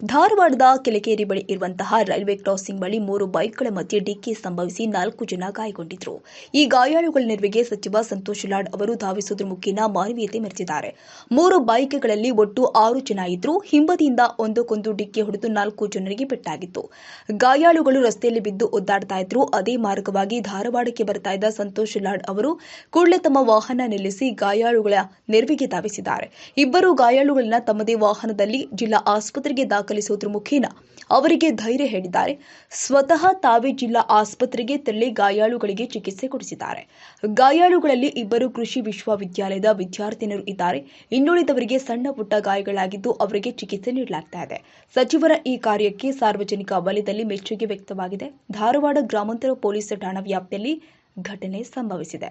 ಧಾರವಾಡದ ಕೆಲಕೇರಿ ಬಳಿ ಇರುವಂತಹ ರೈಲ್ವೆ ಕ್ರಾಸಿಂಗ್ ಬಳಿ ಮೂರು ಬೈಕ್ಗಳ ಮಧ್ಯೆ ಡಿಕ್ಕಿ ಸಂಭವಿಸಿ ನಾಲ್ಕು ಜನ ಗಾಯಗೊಂಡಿದ್ರು. ಈ ಗಾಯಾಳುಗಳ ನೆರವಿಗೆ ಸಚಿವ ಸಂತೋಷ್ ಲಾಡ್ ಅವರು ಧಾವಿಸುವುದರ ಮುಖೇನ ಮಾನವೀಯತೆ ಮೆರೆದಿದ್ದಾರೆ. ಮೂರು ಬೈಕ್ಗಳಲ್ಲಿ ಒಟ್ಟು ಆರು ಜನ ಇದ್ರು. ಹಿಂಬದಿಯಿಂದ ಒಂದಕ್ಕೊಂದು ಡಿಕ್ಕಿ ಹೊಡೆದು ನಾಲ್ಕು ಜನರಿಗೆ ಪೆಟ್ಟಾಗಿತ್ತು. ಗಾಯಾಳುಗಳು ರಸ್ತೆಯಲ್ಲಿ ಬಿದ್ದು ಒದ್ದಾಡ್ತಾ ಇದ್ರು. ಅದೇ ಮಾರ್ಗವಾಗಿ ಧಾರವಾಡಕ್ಕೆ ಬರ್ತಾ ಇದ್ದ ಸಂತೋಷ್ ಲಾಡ್ ಅವರು ಕೂಡಲೇ ತಮ್ಮ ವಾಹನ ನಿಲ್ಲಿಸಿ ಗಾಯಾಳುಗಳ ನೆರವಿಗೆ ಧಾವಿಸಿದ್ದಾರೆ. ಇಬ್ಬರು ಗಾಯಾಳುಗಳನ್ನ ತಮ್ಮದೇ ವಾಹನದಲ್ಲಿ ಜಿಲ್ಲಾ ಆಸ್ಪತ್ರೆಗೆ ದಾಖಲಿಸುವುದರ ಮುಖೇನ ಅವರಿಗೆ ಧೈರ್ಯ ಹೇಳಿದ್ದಾರೆ. ಸ್ವತಃ ತಾವೇ ಜಿಲ್ಲಾ ಆಸ್ಪತ್ರೆಗೆ ತೆರಳಿ ಗಾಯಾಳುಗಳಿಗೆ ಚಿಕಿತ್ಸೆ ಕೊಡಿಸಿದ್ದಾರೆ. ಗಾಯಾಳುಗಳಲ್ಲಿ ಇಬ್ಬರು ಕೃಷಿ ವಿಶ್ವವಿದ್ಯಾಲಯದ ವಿದ್ಯಾರ್ಥಿನಿಯರು ಇದ್ದಾರೆ. ಇನ್ನುಳಿದವರಿಗೆ ಸಣ್ಣ ಪುಟ್ಟ ಗಾಯಗಳಾಗಿದ್ದು ಅವರಿಗೆ ಚಿಕಿತ್ಸೆ ನೀಡಲಾಗ್ತಾ ಇದೆ. ಸಚಿವರ ಈ ಕಾರ್ಯಕ್ಕೆ ಸಾರ್ವಜನಿಕ ವಲಯದಲ್ಲಿ ಮೆಚ್ಚುಗೆ ವ್ಯಕ್ತವಾಗಿದೆ. ಧಾರವಾಡ ಗ್ರಾಮಾಂತರ ಪೊಲೀಸ್ ಠಾಣಾ ವ್ಯಾಪ್ತಿಯಲ್ಲಿ ಘಟನೆ ಸಂಭವಿಸಿದೆ.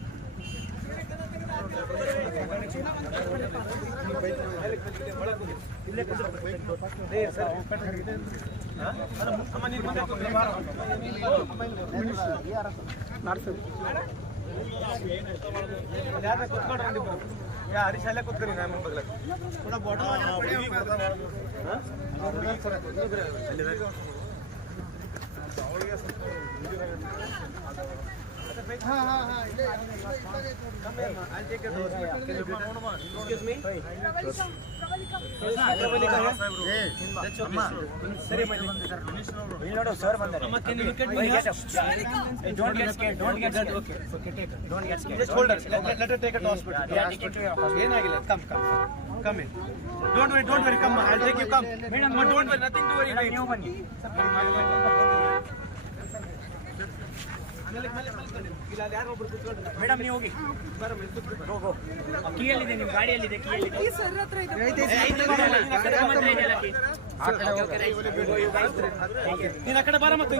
ಹರೀಶ್ ಅಲ್ಲೇ ಕೂತ್ಕರಿ ನಾನು ಬಗ್ಲ ಸರ್ ಬಂದರೆ don't get scared don't get scared okay okay take don't get scared Just hold her. Let, let, let her take her to hospital. Yeah, take it to your hospital. ಏನಾಗಿಲ್ಲ come come come in don't worry don't worry come I take you come madam but don't worry nothing to worry madam ನೀವು ಬನ್ನಿ madam ನೀವು ಹೋಗಿ. ಹೋಗು ಕೀಯಲ್ಲಿದೆ ನಿಮ್ಮ ಗಾಡಿಯಲ್ಲಿದೆ ನೀನು ಆ ಕಡೆ ಬಾರ ಮತ್ತೆ.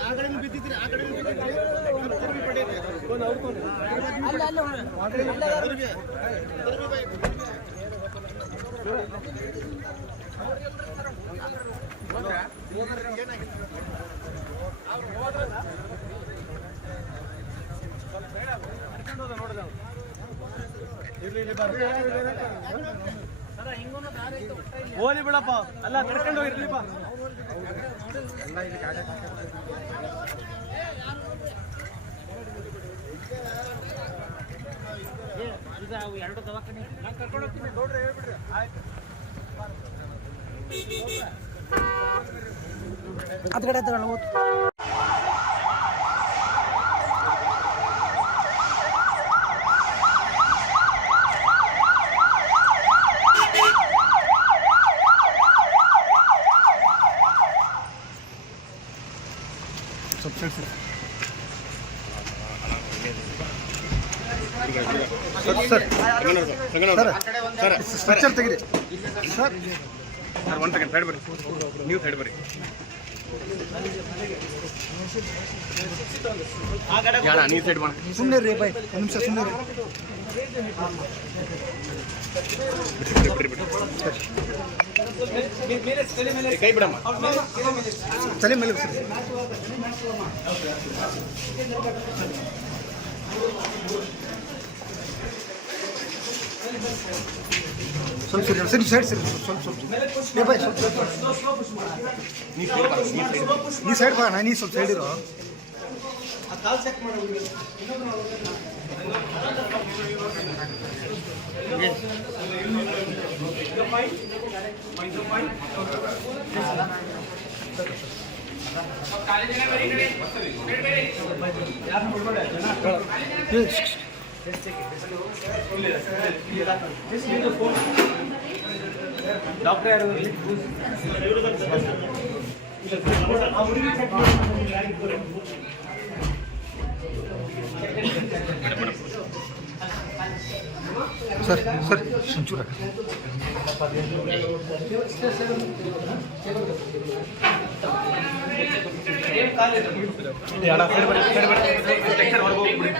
ಆ ಕಡೆ ಬಿದ್ದಿದ್ರೆ ಆ ಕಡೆ. ಒಂದು ಅವ್ರು ಕೊಂಡು. ಹೋಲಿ ಬಿಡಪ್ಪ. ಅಲ್ಲ ನಡ್ಕೊಂಡು ಹೋಗಿರ್ಲಿಪ್ಪ ಎರಡು ದವಾಖಾನೆ ನಾನು ಕರ್ಕೊಂಡು ಹೋಗ್ತೀನಿ ನೋಡ್ರಿ ಹೇಳ್ಬಿಡ್ರಿ ಆಯ್ತು ಕಡೆ ತಗೊಳ್ಳಿ ಸ್ಟ್ರಕ್ಚರ್ ತೆಗಿರಿ ಸರ್ ಸರ್ ಒಂದು ಸೆಕೆಂಡ್ ಸೈಡ್ ಬರ್ರಿ ನೀವು ಸೈಡ್ ಬರ್ರಿ ಸುಮ್ಮನೆ ರೀ ಬೈ ಒಂದು ನಿಮಿಷ ಸುಮ್ಮನೆ ಕೈ ಬಿಡಮ್ಮ. ತಲೆ ಮೇಲೆ ಬಿಡ್ರಿ. ಸ್ವಲ್ಪ ಸರಿ ಸರಿ ಸೈಡ್ ಸರಿ ಸ್ವಲ್ಪ ಸ್ವಲ್ಪ ಏ ಬಾಯ್ ಸ್ವಲ್ಪ ನೀ ಸೈಡ್ ಬಾ ನೀ ಸ್ವಲ್ಪ ಸೈಡ್ ಇರೋ ಡಾಕ್ಟರ್ ಯಾರು ಸರ್ ಸರ್ ಒಂಚೂರ ಅಣ್ಣ ಸೈಡ್ ಬರ್ರಿ ಸೈಡ್ ಬರ್ರಿ ಟೆಕ್ಸರ್ ಹೊರಗೆ ಹೋಗ್ಬಿಡಿ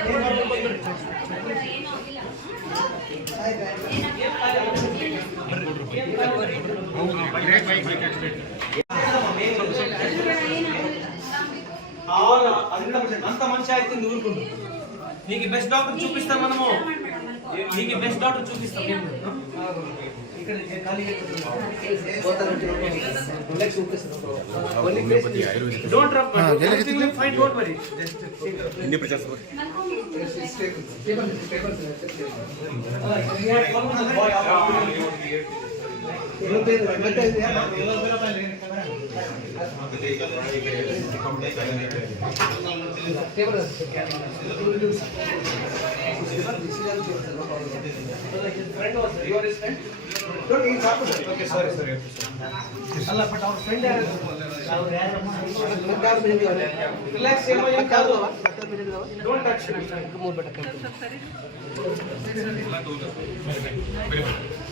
అంత మంచి అయితే ఊరుకుంటు నీకు బెస్ట్ డాక్టర్ చూపిస్తాం మనము. నీకు బెస్ట్ డాక్టర్ చూపిస్తాం. డోంట్ రప్ ఫైన్ డోంట్ వరీ ఎన్ని ప్రచారం టేబుల్ టేబుల్ ಅಲ್ಲ ಬಟ್ ಅವ್ರ ಫ್ರೆಂಡ್ ಯಾರು ರಿಲ್ಯಾಕ್ಸ್ ಡೋಂಟ್ ಟಚ್ are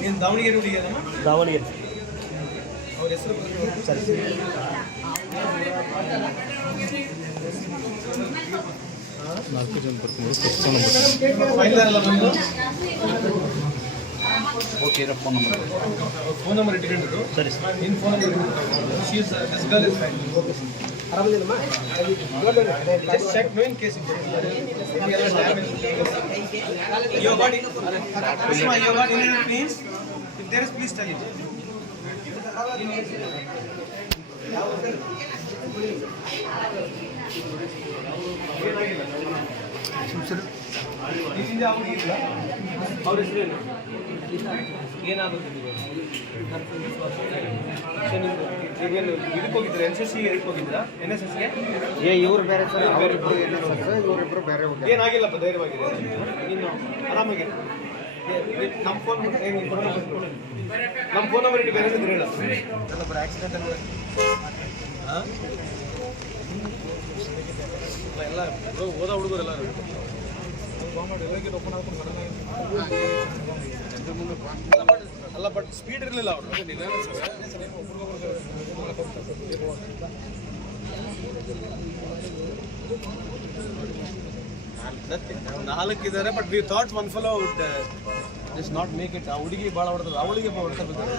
ನೀನು ದಾವಣಗೆರೆ ಹುಡುಗಿಯಲ್ಲಮ್ಮ ದಾವಣಗೆರೆ ಅವ್ರ ಹೆಸರು ಸರಿ ನಾಲ್ಕು ಜನ ಬರ್ತೀನಿ ಫೈನಲ್ ಅಲ್ಲ ಬಂದು okay phone number phone number ಇಟ್ಕೊಂಡಿದ್ದು ಸರಿ ಸರ್. ನಿಮ್ಮ phone number this girl is fine ಆರಾಮದಿಲ್ಲಮ್ಮ just check no in case your body your body please if there is please tell it ನಿನ್ನಿಂದ ಅವ್ರಿಗೆ ಇಲ್ಲ ಅವ್ರ ಹೆಸರೇನು? ಏನಾಗುತ್ತೆ ಈಗೇನು ಇದಕ್ಕೆ ಹೋಗಿದ್ರೆ ಎನ್ ಎಸ್ ಸಿ ಇದಕ್ಕೆ ಹೋಗಿದ್ರಾ ಎನ್ ಎಸ್ ಎಸ್ಗೆ ಏ ಇವ್ರು ಬೇರೆ ಸರ್ ಇವರಿಬ್ಬರು ಬೇರೆ ಏನಾಗಿಲ್ಲಪ್ಪ ಧೈರ್ಯವಾಗಿದೆ ನೀನು ಆರಾಮಾಗಿ. ನಮ್ಮ ಫೋನ್ ನಮ್ಮ ಫೋನ್ ನಂಬರ್ ಇಟ್ಟು ಬೇರೆ ಹೇಳ. ಆಕ್ಸಿಡೆಂಟ್ ಹಾಂ? ಎಲ್ಲ bro, ಓದೋ ಹುಡುಗರೆಲ್ಲ ಅಲ್ಲ ಬಟ್ ಸ್ಪೀಡ್ ಇರಲಿಲ್ಲ ಅವರು. ನಾಲ್ಕಿದ್ದಾರೆ but we thought one follow would just not make it ಆ ಹುಡುಗಿ ಭಾಳ ಹೊಡೆದ್ರು ಅವಳಿಗೆ ಬಿದ್ದಾರೆ